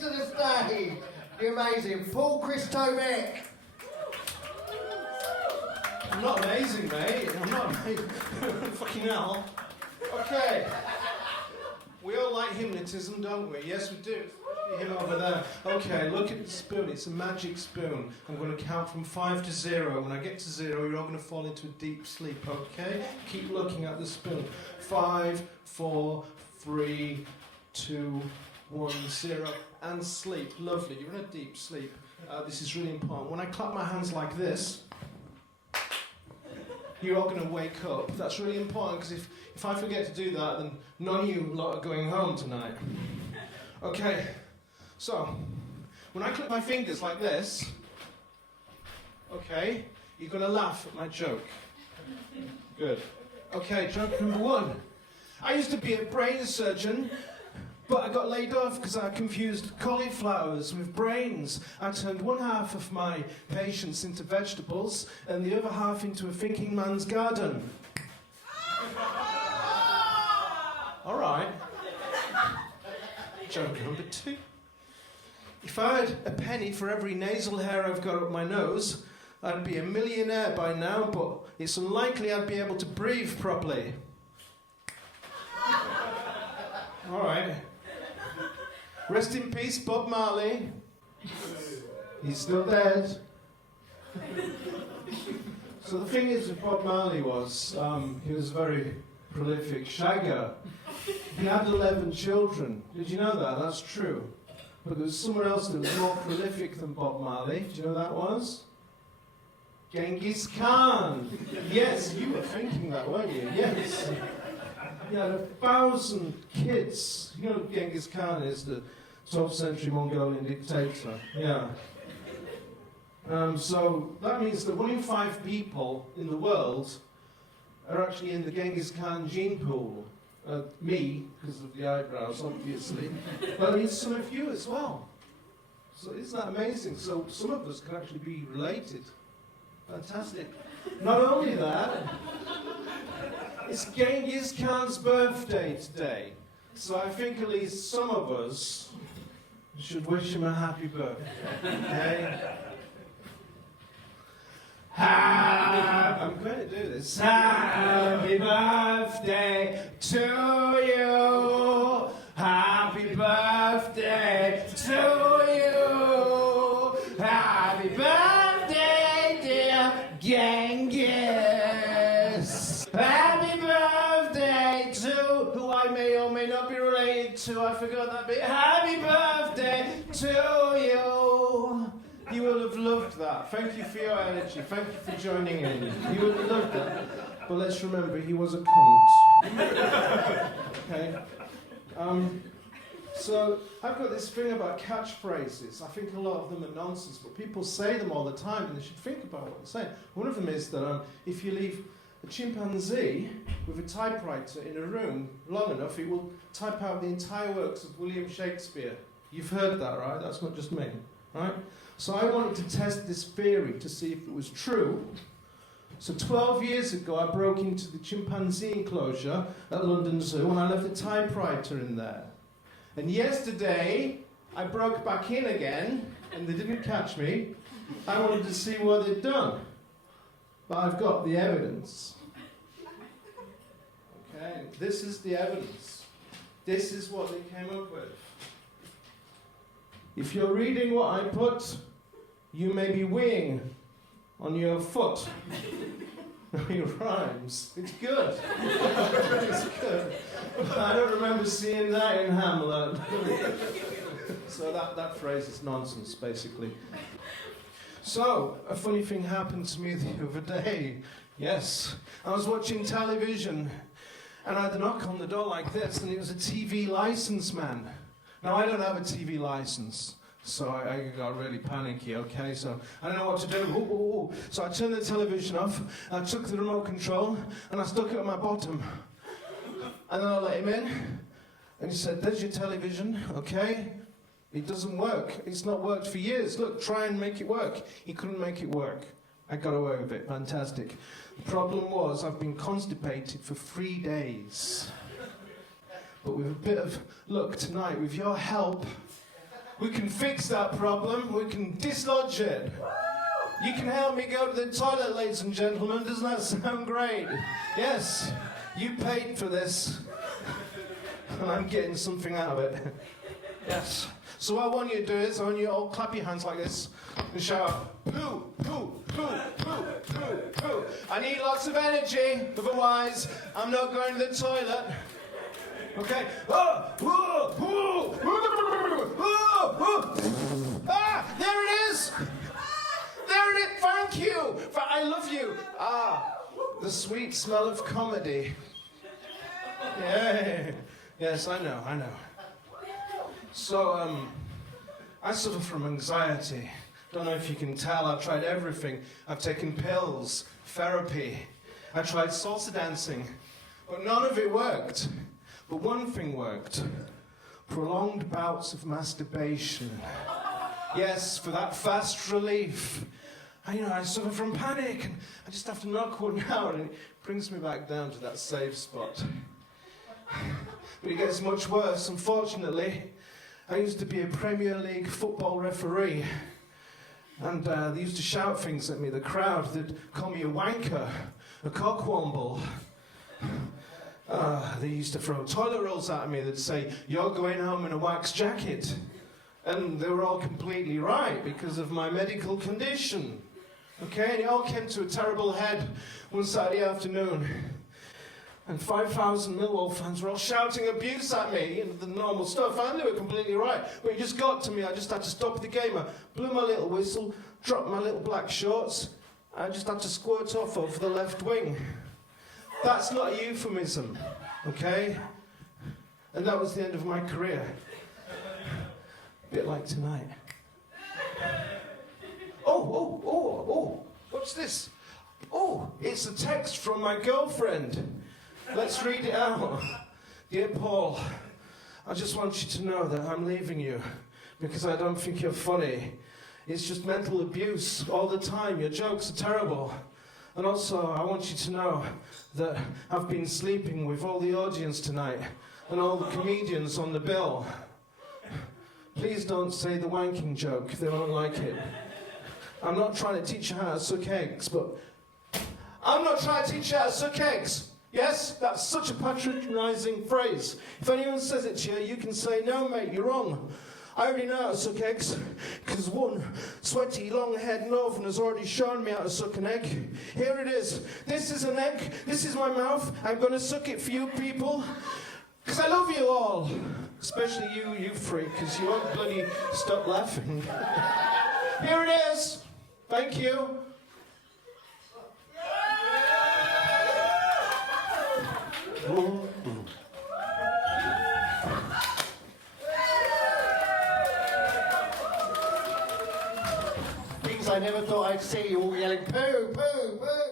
Next to the stage, the amazing Paul Christovic. I'm not amazing, mate. I'm not amazing. Fucking hell. Okay. We all like hypnotism, don't we? Yes, we do. Him over there. Okay, look at the spoon. It's a magic spoon. I'm going to count from 5 to 0. When I get to 0, you're all going to fall into a deep sleep, okay? Keep looking at the spoon. 5, 4, 3, 2, 1, 0. And sleep. Lovely. You're in a deep sleep. This is really important. When I clap my hands like this, you're all going to wake up. That's really important, because if I forget to do that, then none of you lot are going home tonight. Okay, so when I click my fingers like this, okay, you're going to laugh at my joke. Good. Okay, joke number 1. I used to be a brain surgeon, but I got laid off because I confused cauliflowers with brains. I turned one half of my patients into vegetables and the other half into a thinking man's garden. All right. Joke number 2. If I had a penny for every nasal hair I've got up my nose, I'd be a millionaire by now, but it's unlikely I'd be able to breathe properly. All right. Rest in peace, Bob Marley. He's still dead. So the thing is with Bob Marley was, he was a very prolific shagger. He had 11 children. Did you know that? That's true. But there was someone else that was more prolific than Bob Marley. Do you know who that was? Genghis Khan. Yes, you were thinking that, weren't you? Yes. He had 1,000 kids. You know who Genghis Khan is, the 12th century Mongolian dictator. Yeah. So that means that 1 in 5 people in the world are actually in the Genghis Khan gene pool. Me, because of the eyebrows, obviously. But I mean, some of you as well. So isn't that amazing? So some of us can actually be related. Fantastic. Not only that, it's Genghis Khan's birthday today. So I think at least some of us should wish him a happy birthday. Okay? I'm going to do this. Happy birthday to you. Happy birthday to you. Happy birthday, dear Genghis. Happy birthday to who I may or may not be related to. I forgot that bit. Happy birthday to you. You will have loved that. Thank you for your energy. Thank you for joining in. You would have loved that. But let's remember, he was a cunt. Okay? So, I've got this thing about catchphrases. I think a lot of them are nonsense, but people say them all the time, and they should think about what they're saying. One of them is that if you leave a chimpanzee with a typewriter in a room long enough, it will type out the entire works of William Shakespeare. You've heard that, right? That's not just me, right? So I wanted to test this theory to see if it was true. So 12 years ago, I broke into the chimpanzee enclosure at London Zoo and I left a typewriter in there. And yesterday, I broke back in again and they didn't catch me. I wanted to see what they'd done. But I've got the evidence. Okay, this is the evidence. This is what they came up with. If you're reading what I put, you may be weighing on your foot. It rhymes. It's good. It's good. I don't remember seeing that in Hamlet. So that phrase is nonsense, basically. So, a funny thing happened to me the other day. Yes. I was watching television, and I had a knock on the door like this, and it was a TV license man. Now, I don't have a TV license, so I got really panicky, okay? So I don't know what to do. Ooh, ooh, ooh. So I turned the television off, I took the remote control, and I stuck it on my bottom. And then I let him in, and he said, "There's your television, okay? It doesn't work. It's not worked for years. Look, try and make it work." He couldn't make it work. I got away with it. Fantastic. The problem was I've been constipated for 3 days. But with a bit of luck tonight, with your help, We can fix that problem. We can dislodge it. You can help me go to the toilet, ladies and gentlemen. Doesn't that sound great? Yes, you paid for this. And I'm getting something out of it. Yes. So what I want you to do is, I want you to all clap your hands like this and shout, poo, poo, poo, poo, poo, poo. I need lots of energy, otherwise I'm not going to the toilet. Okay? Oh, oh, oh, oh, oh, oh. Ah, there it is! There it is! Thank you! I love you! Ah, the sweet smell of comedy. Yeah. Yes, I know. So, I suffer from anxiety. Don't know if you can tell, I've tried everything. I've taken pills, therapy. I tried salsa dancing, but none of it worked. But one thing worked. Prolonged bouts of masturbation. Yes, for that fast relief. I suffer from panic, and I just have to knock one out, and it brings me back down to that safe spot. But it gets much worse, unfortunately. I used to be a Premier League football referee, and they used to shout things at me, the crowd. They'd call me a wanker, a cockwomble. They used to throw toilet rolls at me. They'd say, "You're going home in a wax jacket." And they were all completely right because of my medical condition. Okay, and it all came to a terrible head one Saturday afternoon. And 5,000 Millwall fans were all shouting abuse at me, the normal stuff, and they were completely right. But it just got to me, I just had to stop the game. I blew my little whistle, dropped my little black shorts, I just had to squirt off over the left wing. That's not a euphemism, okay? And that was the end of my career. A bit like tonight. Oh, what's this? Oh, it's a text from my girlfriend. Let's read it out. Dear Paul, I just want you to know that I'm leaving you because I don't think you're funny. It's just mental abuse all the time. Your jokes are terrible. And also, I want you to know that I've been sleeping with all the audience tonight and all the comedians on the bill. Please don't say the wanking joke. They won't like it. I'm not trying to teach you how to suck eggs, but I'm not trying to teach you how to suck eggs. Yes, that's such a patronising phrase. If anyone says it to you, you can say, "No, mate, you're wrong. I already know how to suck eggs, because one sweaty, long-haired northern has already shown me how to suck an egg. Here it is. This is an egg. This is my mouth. I'm going to suck it for you people, because I love you all. Especially you freak, because you won't bloody stop laughing. Here it is. Thank you." Things I never thought I'd see, you all yelling, "Poo, poo, poo."